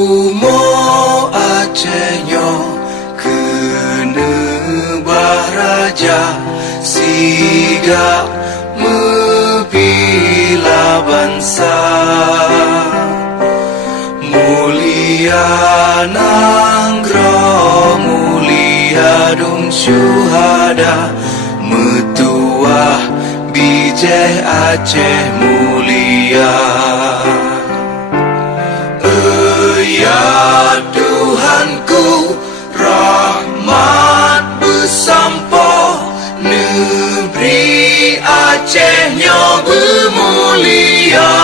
Bumo Acehnya kena baraja siga membila bangsa mulia nanggro mulia dum syuhada metuah bijih Aceh mulia. Ya Tuhanku, rahmat bersampo negeri Acehnya bermulia.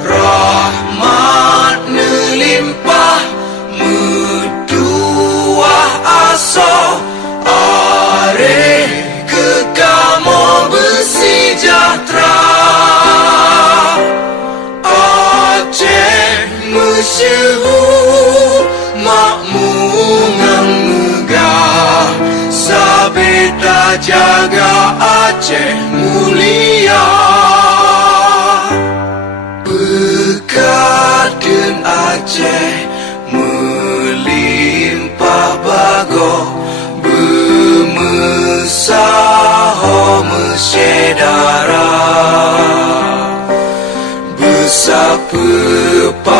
Rahmat melimpah metuah aso are kekamo bersejahtera. Masyhur makmungan megah sabeta jaga Aceh mulia. Berkatun Aceh melimpah bago bermesaho mesyedara sepakat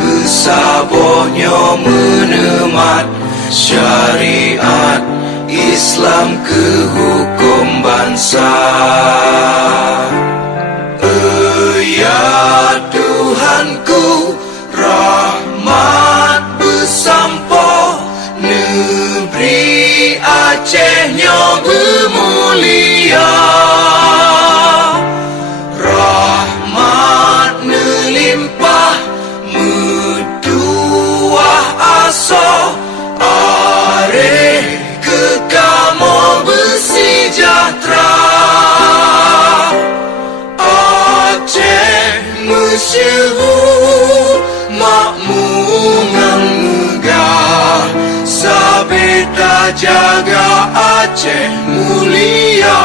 bersabonyo menemat syariat Islam ke hukum bangsa. Ya Tuhanku, rahmat bersampo negeri Acehnya bermulia. Melimpah metuah aso are kekamo bersejahtera. Aceh masyhur makmungan megah sabeta jaga Aceh mulia.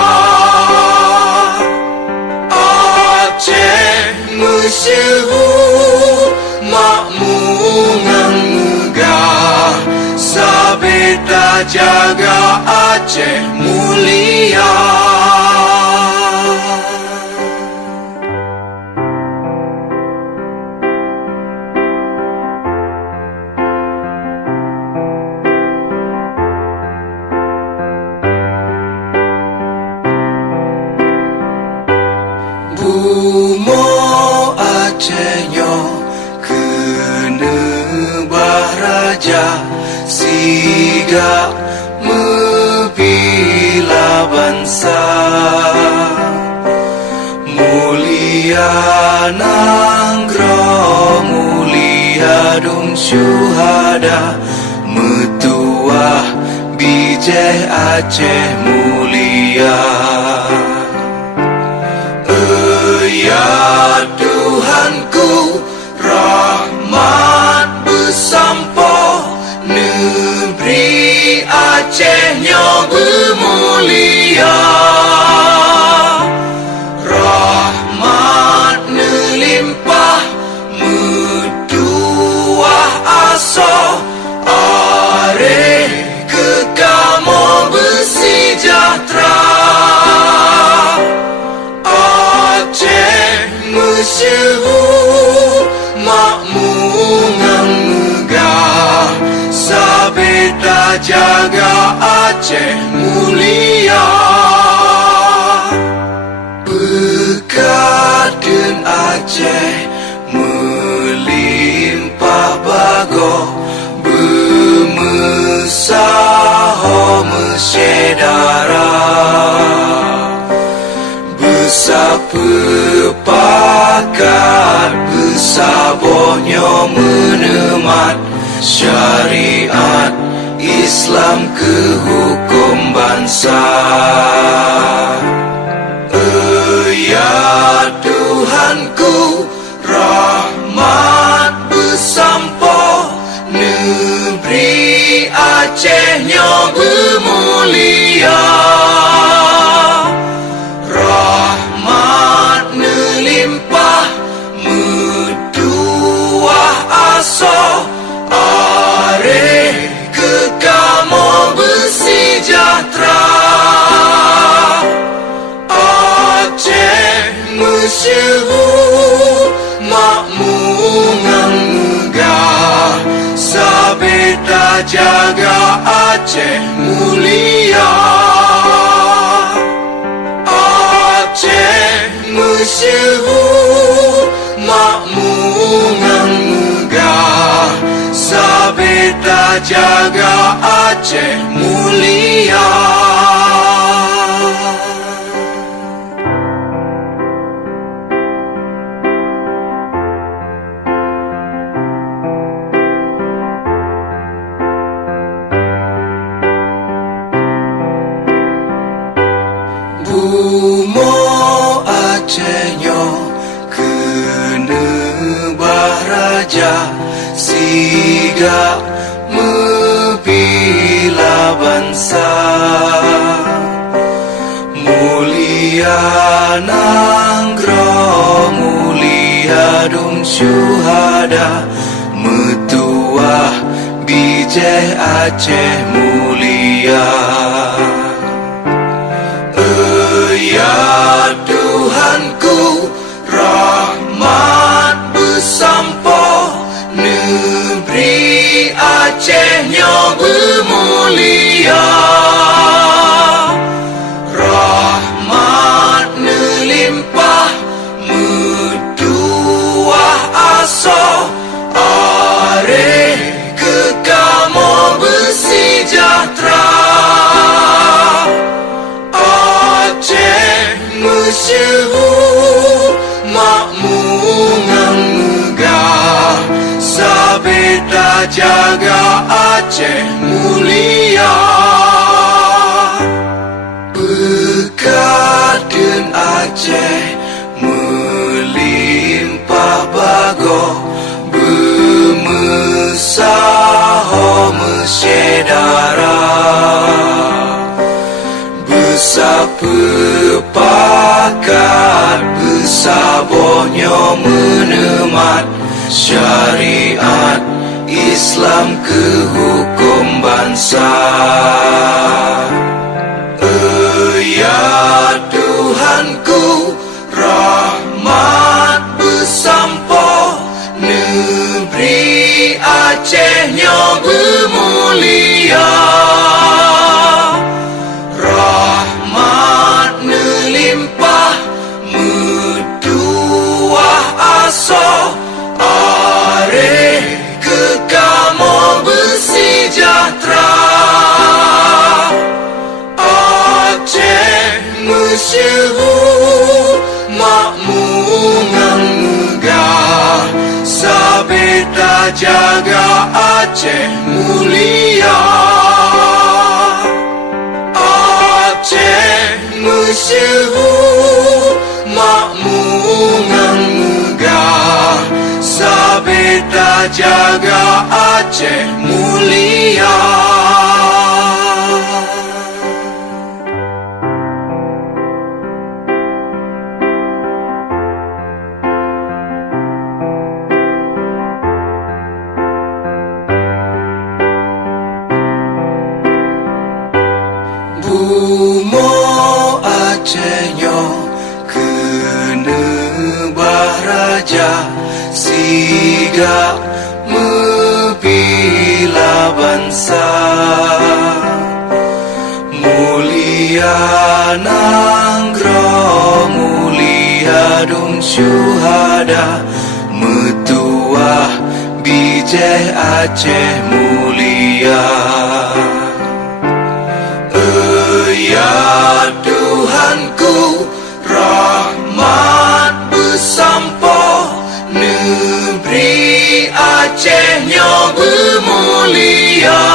Masyhur makmungan megah sabeta jaga Aceh mulia. Bumo Acehnya kena baraja siga membila bangsa mulia nanggro mulia dum syuhada metuah bijih Aceh mulia. Ya Tuhanku, rahmat bersampo negeri Acehnya bermulia. Rahmat melimpah metuah aso are kekamo bersejahtera. Masyhur makmungan megah sabeta jaga Aceh mulia. Berkatun Aceh melimpah bago bermesaho mesyedara sepakat bersabonyo menemat syariat Islam ke hukum bangsa. Ya Tuhanku, rahmat bersampo negeri Acehnya bermulia. Rahmat melimpah jaga Aceh mulia. Aceh masyhur makmungan megah, sabeta jaga Aceh mulia. Bumo Acehnya kena bahraja, siga membila bangsa. Mulia nanggro mulia dong syuhada, metuah bijih Aceh mulia. Ya Tuhanku, rahmat bersampo, negeri Acehnya bermulia. Rahmat nelimpah, metuah aso, are kekamo bersejahtera. Masyhur makmungan megah, sabeta jaga Aceh mulia. Berkat dan Aceh melimpah bago, bermesaho mesyedara. Sepakat bersabonyo menemat, syariat Islam ke hukum bangsa. Ya Tuhanku, rahmat bersampo, negeri Acehnya bermulia. So, are kekamo bersejahtera. Aceh masyhur makmungan megah, sabeta jaga Aceh mulia. Aceh masyhur makmungan megah, sabeta jaga Aceh mulia. Bumo Acehnya kena bahraja, siga membila bangsa. Mulia nanggro mulia dong syuhada, metuah bijih Aceh mulia. Ya Tuhanku, rahmat bersampo, negeri Acehnya bermulia.